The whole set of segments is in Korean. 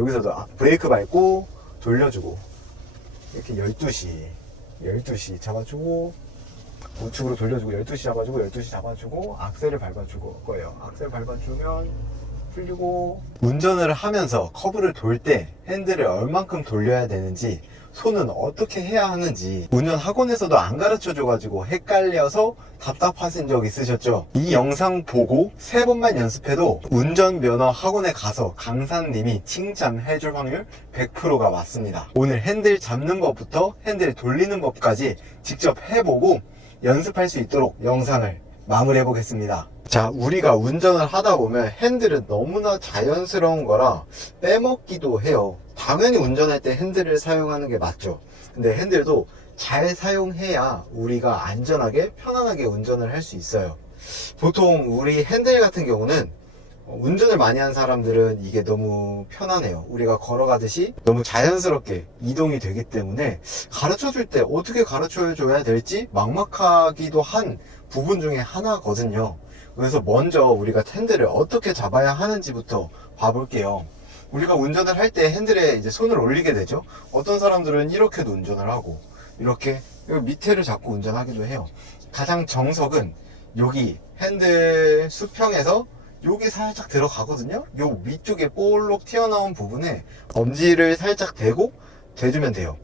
여기서도 브레이크 밟고 돌려주고 이렇게 12시 잡아주고 우측으로 돌려주고 12시 잡아주고 12시 잡아주고 악셀을 밟아주고 거예요. 악셀 밟아주면 풀리고. 운전을 하면서 커브를 돌 때 핸들을 얼만큼 돌려야 되는지, 손은 어떻게 해야 하는지 운전 학원에서도 안 가르쳐 줘가지고 헷갈려서 답답하신 적 있으셨죠? 이 영상 보고 3번만 연습해도 운전면허 학원에 가서 강사님이 칭찬해 줄 확률 100%가 맞습니다. 오늘 핸들 잡는 법부터 핸들 돌리는 법까지 직접 해보고 연습할 수 있도록 영상을 마무리해 보겠습니다. 자, 우리가 운전을 하다 보면 핸들은 너무나 자연스러운 거라 빼먹기도 해요. 당연히 운전할 때 핸들을 사용하는 게 맞죠. 근데 핸들도 잘 사용해야 우리가 안전하게 편안하게 운전을 할 수 있어요. 보통 우리 핸들 같은 경우는 운전을 많이 한 사람들은 이게 너무 편안해요. 우리가 걸어가듯이 너무 자연스럽게 이동이 되기 때문에 가르쳐 줄 때 어떻게 가르쳐 줘야 될지 막막하기도 한 부분 중에 하나거든요. 그래서 먼저 우리가 핸들을 어떻게 잡아야 하는지부터 봐볼게요. 우리가 운전을 할 때 핸들에 이제 손을 올리게 되죠. 어떤 사람들은 이렇게도 운전을 하고 이렇게 밑에를 잡고 운전하기도 해요. 가장 정석은 여기 핸들 수평에서 여기 살짝 들어가거든요. 요 위쪽에 볼록 튀어나온 부분에 엄지를 살짝 대고 대주면 돼요.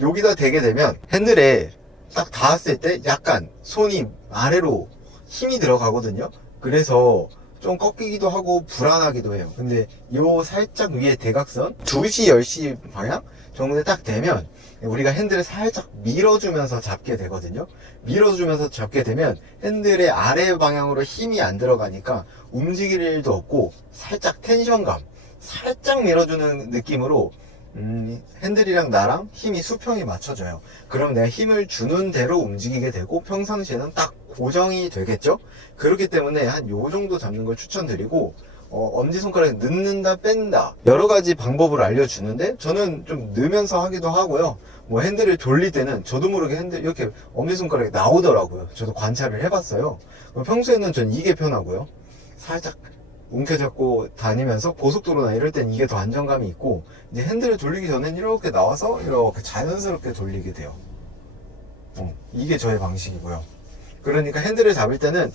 여기다 대게 되면 핸들에 딱 닿았을 때 약간 손이 아래로 힘이 들어가거든요. 그래서 좀 꺾이기도 하고 불안하기도 해요. 근데 요 살짝 위에 대각선 2시 10시 방향 정도에 딱 되면 우리가 핸들을 살짝 밀어주면서 잡게 되거든요. 밀어주면서 잡게 되면 핸들의 아래 방향으로 힘이 안 들어가니까 움직일 일도 없고 살짝 텐션감, 살짝 밀어주는 느낌으로 핸들이랑 나랑 힘이 수평이 맞춰져요. 그럼 내가 힘을 주는 대로 움직이게 되고 평상시에는 딱 고정이 되겠죠. 그렇기 때문에 한 요 정도 잡는 걸 추천드리고, 엄지손가락에 넣는다 뺀다 여러 가지 방법을 알려주는데 저는 좀 넣으면서 하기도 하고요. 뭐 핸들을 돌릴 때는 저도 모르게 핸들 이렇게 엄지손가락이 나오더라고요. 저도 관찰을 해봤어요. 평소에는 전 이게 편하고요. 살짝 움켜잡고 다니면서 고속도로나 이럴 땐 이게 더 안정감이 있고, 이제 핸들을 돌리기 전엔 이렇게 나와서 이렇게 자연스럽게 돌리게 돼요. 이게 저의 방식이고요. 그러니까 핸들을 잡을 때는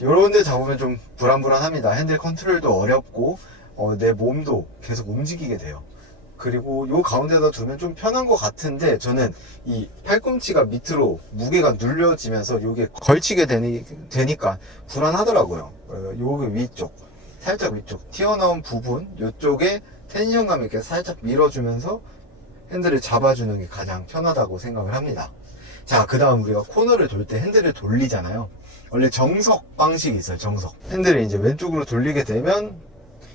요런 데 잡으면 좀 불안합니다. 핸들 컨트롤도 어렵고 내 몸도 계속 움직이게 돼요. 그리고 요 가운데다 두면 좀 편한 것 같은데 저는 이 팔꿈치가 밑으로 무게가 눌려지면서 요게 걸치게 되니까 불안하더라고요. 요 위쪽, 살짝 위쪽 튀어나온 부분 요쪽에 텐션감 있게 살짝 밀어주면서 핸들을 잡아주는 게 가장 편하다고 생각을 합니다. 자, 그 다음 우리가 코너를 돌 때 핸들을 돌리잖아요. 원래 정석 방식이 있어요. 정석. 핸들을 이제 왼쪽으로 돌리게 되면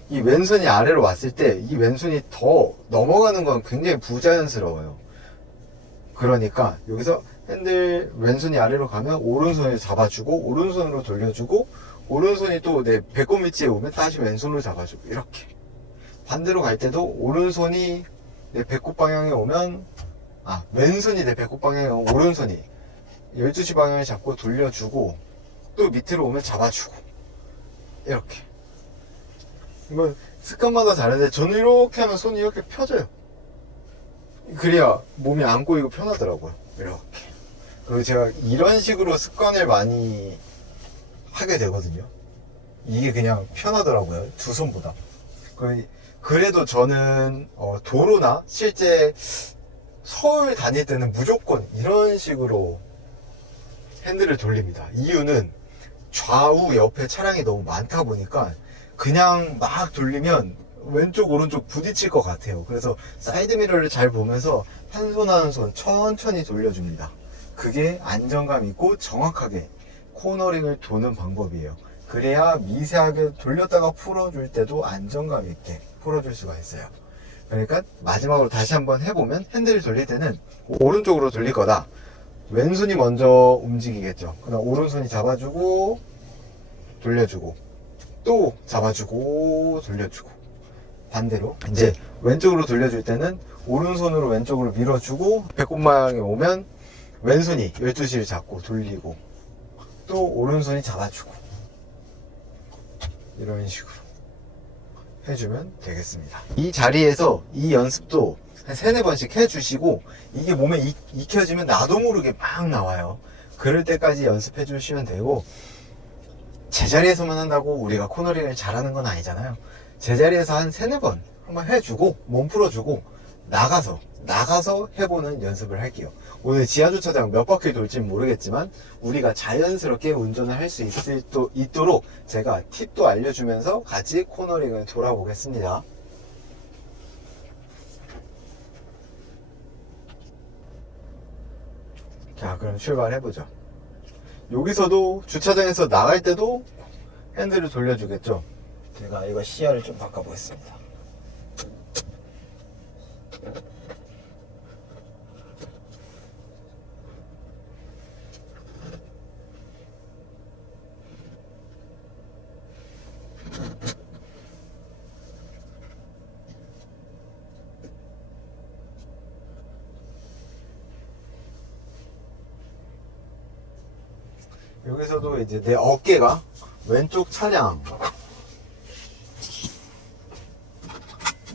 이 왼손이 아래로 왔을 때 이 왼손이 더 넘어가는 건 굉장히 부자연스러워요. 그러니까 여기서 핸들 왼손이 아래로 가면 오른손을 잡아주고 오른손으로 돌려주고, 오른손이 또 내 배꼽 위치에 오면 다시 왼손으로 잡아주고, 이렇게 반대로 갈 때도 오른손이 내 배꼽 방향에 오면 왼손이 내 배꼽 방향에 오면 오른손이 12시 방향을 잡고 돌려주고, 또 밑으로 오면 잡아주고, 이렇게. 이거 습관마다 다른데 저는 이렇게 하면 손이 이렇게 펴져요. 그래야 몸이 안 꼬이고 편하더라고요. 이렇게. 그리고 제가 이런 식으로 습관을 많이 하게 되거든요. 이게 그냥 편하더라고요. 두 손보다. 그래도 저는 도로나 실제 서울 다닐 때는 무조건 이런 식으로 핸들을 돌립니다. 이유는 좌우 옆에 차량이 너무 많다 보니까 그냥 막 돌리면 왼쪽 오른쪽 부딪힐 것 같아요. 그래서 사이드미러를 잘 보면서 한 손 한 손 천천히 돌려줍니다. 그게 안정감 있고 정확하게 코너링을 도는 방법이에요. 그래야 미세하게 돌렸다가 풀어줄 때도 안정감 있게 풀어줄 수가 있어요. 그러니까 마지막으로 다시 한번 해보면, 핸들을 돌릴 때는 오른쪽으로 돌릴 거다. 왼손이 먼저 움직이겠죠. 그다음 오른손이 잡아주고 돌려주고 또 잡아주고 돌려주고, 반대로 이제 왼쪽으로 돌려줄 때는 오른손으로 왼쪽으로 밀어주고 배꼽 방향에 오면 왼손이 12시를 잡고 돌리고 또 오른손이 잡아주고, 이런 식으로 해주면 되겠습니다. 이 자리에서 이 연습도 한 3-4번씩 해주시고, 이게 몸에 익혀지면 나도 모르게 막 나와요. 그럴 때까지 연습해 주시면 되고, 제자리에서만 한다고 우리가 코너링을 잘하는 건 아니잖아요. 제자리에서 한 3-4번 한번 해주고, 몸 풀어주고, 나가서 해보는 연습을 할게요. 오늘 지하주차장 몇 바퀴 돌지는 모르겠지만 우리가 자연스럽게 운전을 할 수 있도록 제가 팁도 알려주면서 같이 코너링을 돌아보겠습니다. 자, 그럼 출발해보죠. 여기서도 주차장에서 나갈 때도 핸들을 돌려주겠죠. 제가 이거 시야를 좀 바꿔보겠습니다. 여기서도 이제 내 어깨가 왼쪽 차량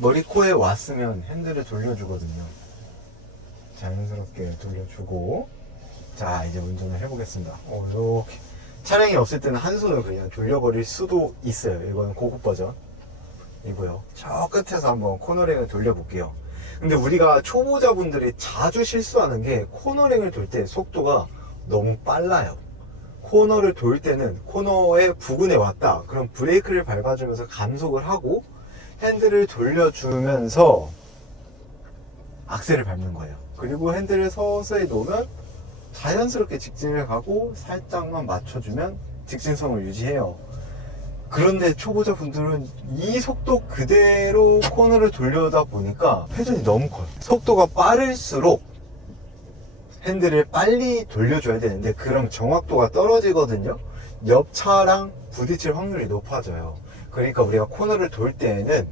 머리 코에 왔으면 핸들을 돌려주거든요. 자연스럽게 돌려주고, 자, 이제 운전을 해보겠습니다. 이렇게 차량이 없을 때는 한 손을 그냥 돌려버릴 수도 있어요. 이건 고급 버전이고요. 저 끝에서 한번 코너링을 돌려볼게요. 근데 우리가 초보자분들이 자주 실수하는 게 코너링을 돌 때 속도가 너무 빨라요. 코너를 돌 때는 코너의 부근에 왔다, 그럼 브레이크를 밟아주면서 감속을 하고 핸들을 돌려주면서 악셀을 밟는 거예요. 그리고 핸들을 서서히 놓으면 자연스럽게 직진을 가고 살짝만 맞춰주면 직진성을 유지해요. 그런데 초보자분들은 이 속도 그대로 코너를 돌려다 보니까 회전이 너무 커요. 속도가 빠를수록 핸들을 빨리 돌려줘야 되는데 그럼 정확도가 떨어지거든요. 옆 차랑 부딪힐 확률이 높아져요. 그러니까 우리가 코너를 돌 때에는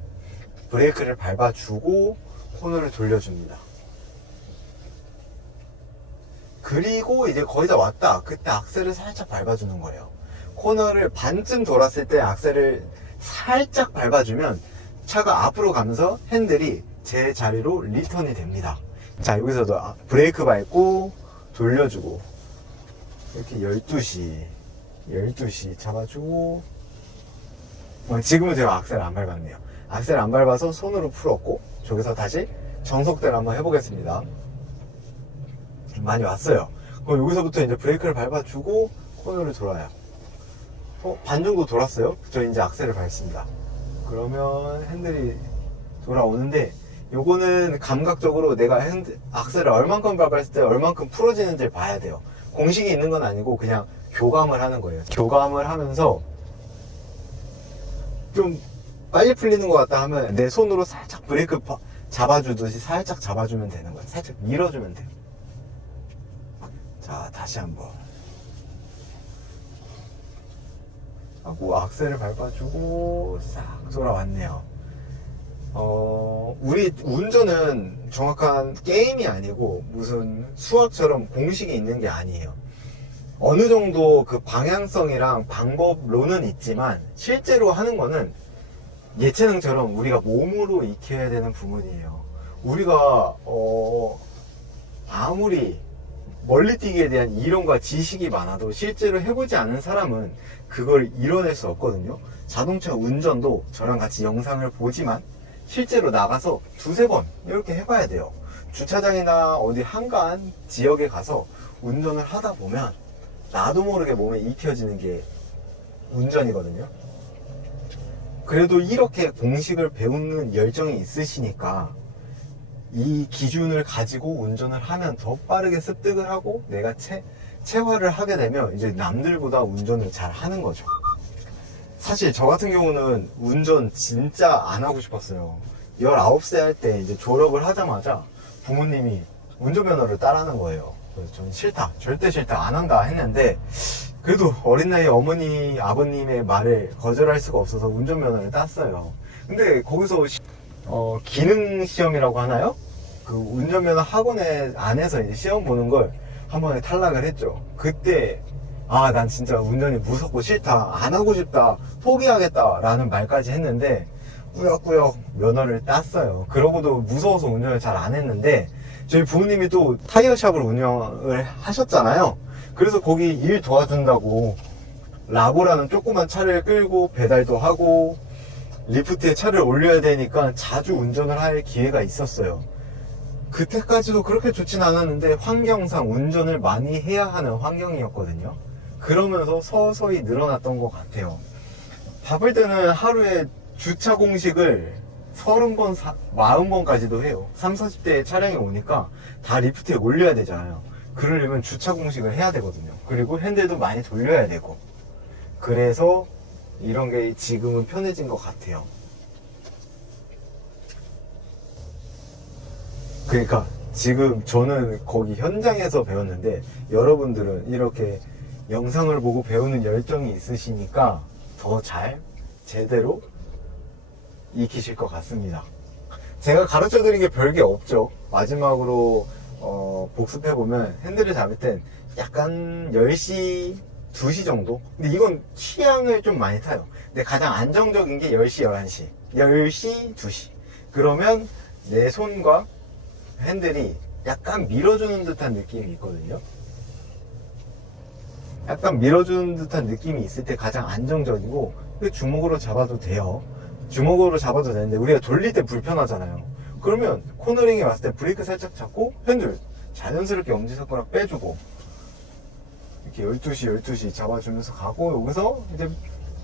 브레이크를 밟아주고 코너를 돌려줍니다. 그리고 이제 거의 다 왔다, 그때 악셀을 살짝 밟아주는 거예요. 코너를 반쯤 돌았을 때 악셀을 살짝 밟아주면 차가 앞으로 가면서 핸들이 제 자리로 리턴이 됩니다. 자, 여기서도 브레이크 밟고 돌려주고 이렇게 12시 잡아주고, 지금은 제가 악셀 안 밟았네요. 악셀 안 밟아서 손으로 풀었고, 저기서 다시 정속대로 한번 해보겠습니다. 많이 왔어요. 그럼 여기서부터 이제 브레이크를 밟아주고 코너를 돌아요. 반 정도 돌았어요. 저 이제 악셀을 밟습니다. 그러면 핸들이 돌아오는데, 요거는 감각적으로 내가 악셀을 얼만큼 밟았을 때 얼만큼 풀어지는지를 봐야 돼요. 공식이 있는 건 아니고 그냥 교감을 하는 거예요. 교감을 하면서 좀 빨리 풀리는 것 같다 하면 내 손으로 살짝 브레이크 잡아주듯이 살짝 잡아주면 되는 거예요. 살짝 밀어주면 돼요. 자, 다시 한번 하고 악셀을 밟아주고 싹 돌아왔네요. 우리 운전은 정확한 게임이 아니고 무슨 수학처럼 공식이 있는 게 아니에요. 어느 정도 그 방향성이랑 방법론은 있지만 실제로 하는 거는 예체능처럼 우리가 몸으로 익혀야 되는 부분이에요. 우리가 아무리 멀리뛰기에 대한 이론과 지식이 많아도 실제로 해보지 않은 사람은 그걸 이뤄낼 수 없거든요. 자동차 운전도 저랑 같이 영상을 보지만 실제로 나가서 2-3번 이렇게 해봐야 돼요. 주차장이나 어디 한가한 지역에 가서 운전을 하다 보면 나도 모르게 몸에 익혀지는 게 운전이거든요. 그래도 이렇게 공식을 배우는 열정이 있으시니까 이 기준을 가지고 운전을 하면 더 빠르게 습득을 하고 내가 체화를 하게 되면 이제 남들보다 운전을 잘 하는 거죠. 사실 저 같은 경우는 운전 진짜 안 하고 싶었어요. 19살 할 때 이제 졸업을 하자마자 부모님이 운전면허를 따라는 거예요. 그래서 저는 싫다, 절대 싫다, 안 한다 했는데 그래도 어린 나이에 어머니, 아버님의 말을 거절할 수가 없어서 운전면허를 땄어요. 근데 거기서 기능 시험이라고 하나요? 그 운전면허 학원에 안에서 이제 시험 보는 걸 한 번에 탈락을 했죠. 그때 난 진짜 운전이 무섭고 싫다, 안 하고 싶다, 포기하겠다 라는 말까지 했는데 꾸역꾸역 면허를 땄어요. 그러고도 무서워서 운전을 잘 안 했는데 저희 부모님이 또 타이어샵을 운영을 하셨잖아요. 그래서 거기 일 도와준다고 라보라는 조그만 차를 끌고 배달도 하고 리프트에 차를 올려야 되니까 자주 운전을 할 기회가 있었어요. 그때까지도 그렇게 좋진 않았는데 환경상 운전을 많이 해야 하는 환경이었거든요. 그러면서 서서히 늘어났던 것 같아요. 바쁠 때는 하루에 주차 공식을 30번, 40번까지도 해요. 30, 40대에 차량이 오니까 다 리프트에 올려야 되잖아요. 그러려면 주차 공식을 해야 되거든요. 그리고 핸들도 많이 돌려야 되고. 그래서 이런 게 지금은 편해진 것 같아요. 그러니까 지금 저는 거기 현장에서 배웠는데 여러분들은 이렇게 영상을 보고 배우는 열정이 있으시니까 더 잘 제대로 익히실 것 같습니다. 제가 가르쳐 드린 게 별게 없죠. 마지막으로 복습해보면 핸들을 잡을 땐 약간 10시, 2시 정도? 근데 이건 취향을 좀 많이 타요. 근데 가장 안정적인 게 10시, 11시 10시, 2시 그러면 내 손과 핸들이 약간 밀어주는 듯한 느낌이 있거든요. 약간 밀어주는 듯한 느낌이 있을 때 가장 안정적이고 주먹으로 잡아도 돼요. 주먹으로 잡아도 되는데 우리가 돌릴 때 불편하잖아요. 그러면 코너링에 왔을 때 브레이크 살짝 잡고 핸들 자연스럽게 엄지손가락 빼주고 이렇게 12시 12시 잡아주면서 가고 여기서 이제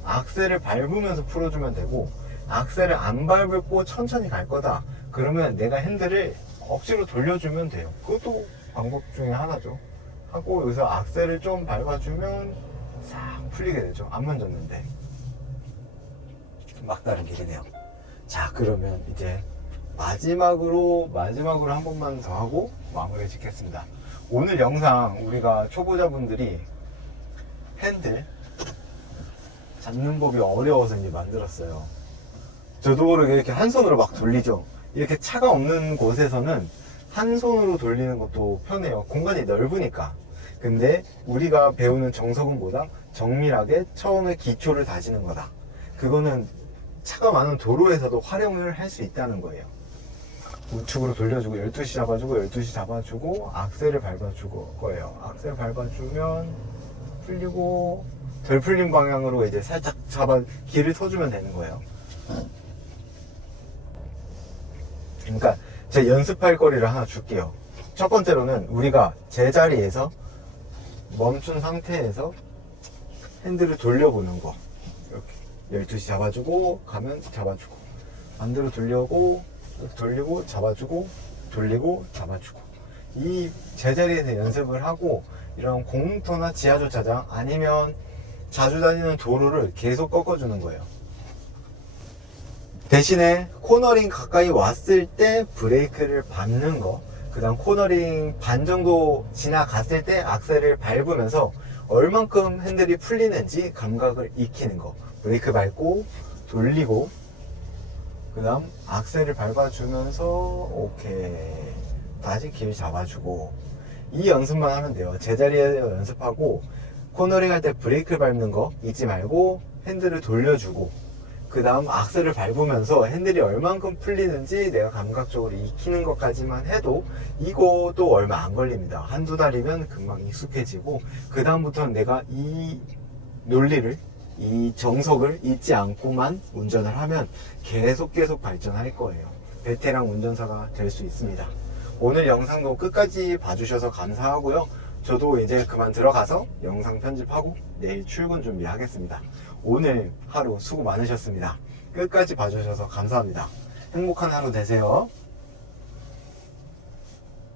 악셀을 밟으면서 풀어주면 되고 악셀을 안 밟고 천천히 갈 거다 그러면 내가 핸들을 억지로 돌려주면 돼요. 그것도 방법 중에 하나죠. 하고 여기서 악셀을 좀 밟아주면 싹 풀리게 되죠. 안 만졌는데. 막다른 길이네요. 자, 그러면 이제 마지막으로 한 번만 더 하고 마무리 짓겠습니다. 오늘 영상 우리가 초보자분들이 핸들 잡는 법이 어려워서 이제 만들었어요. 저도 모르게 이렇게 한 손으로 막 돌리죠. 이렇게 차가 없는 곳에서는 한 손으로 돌리는 것도 편해요. 공간이 넓으니까. 근데 우리가 배우는 정석은보다 정밀하게 처음에 기초를 다지는 거다. 그거는 차가 많은 도로에서도 활용을 할 수 있다는 거예요. 우측으로 돌려주고 12시 잡아주고 12시 잡아주고 악셀을 밟아주고 거예요. 악셀 밟아주면 풀리고 덜 풀린 방향으로 이제 살짝 길을 서주면 되는 거예요. 그러니까 제가 연습할 거리를 하나 줄게요. 첫 번째로는 우리가 제자리에서 멈춘 상태에서 핸들을 돌려보는 거. 이렇게 12시 잡아주고 가면 잡아주고 반대로 돌리고 잡아주고 돌리고 잡아주고 이 제자리에서 연습을 하고 이런 공터나 지하주차장 아니면 자주 다니는 도로를 계속 꺾어주는 거예요. 대신에 코너링 가까이 왔을 때 브레이크를 밟는 거, 그 다음 코너링 반 정도 지나갔을 때 악셀을 밟으면서 얼만큼 핸들이 풀리는지 감각을 익히는 거. 브레이크 밟고 돌리고 그 다음 악셀을 밟아주면서 오케이 다시 길 잡아주고 이 연습만 하면 돼요. 제자리에서 연습하고 코너링 할 때 브레이크 밟는 거 잊지 말고 핸들을 돌려주고 그 다음 악셀을 밟으면서 핸들이 얼만큼 풀리는지 내가 감각적으로 익히는 것까지만 해도 이것도 얼마 안 걸립니다. 한두 달이면 금방 익숙해지고 그 다음부터는 내가 이 논리를 이 정석을 잊지 않고만 운전을 하면 계속 발전할 거예요. 베테랑 운전사가 될 수 있습니다. 오늘 영상도 끝까지 봐주셔서 감사하고요. 저도 이제 그만 들어가서 영상 편집하고 내일 출근 준비하겠습니다. 오늘 하루 수고 많으셨습니다. 끝까지 봐주셔서 감사합니다. 행복한 하루 되세요.